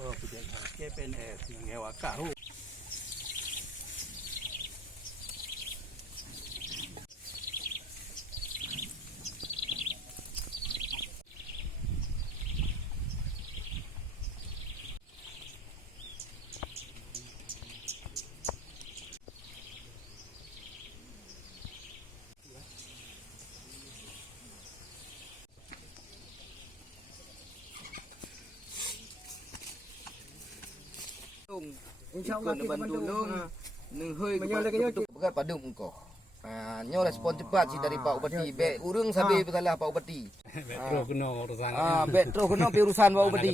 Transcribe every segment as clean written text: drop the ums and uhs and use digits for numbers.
Dia PNS yang ngewa karu. InsyaAllah kita bantu neng hơi bekat padung engkau. Nyo respon cepat si dari Pak Bupati. Bek urung sampai bersalah Pak Bupati. Betro kena urusan. Betro kena urusan Pak Bupati.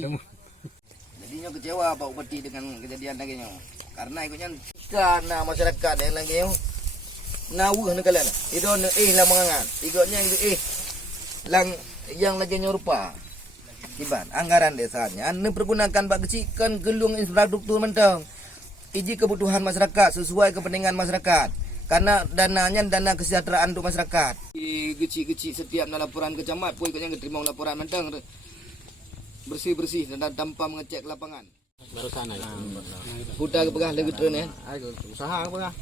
Jadi nyo kecewa Pak Bupati dengan kejadian lagi nyo. Karena ikutnya karena masyarakat yang lagi nyo nawuh negala. Itu lah mengangan. Ikutnya itu lang yang lagi nyo rupa. Iban anggaran desanya anda pergunakan bak kecilkan gelung infrastruktur mentang iji kebutuhan masyarakat sesuai kepentingan masyarakat karena dananya dana kesejahteraan untuk masyarakat kecil-kecil setiap laporan kecamat pun ikutnya terima laporan mentang bersih-bersih dan tanpa mengecek lapangan baru sana Kuda kepegah lagi terus ya usaha apa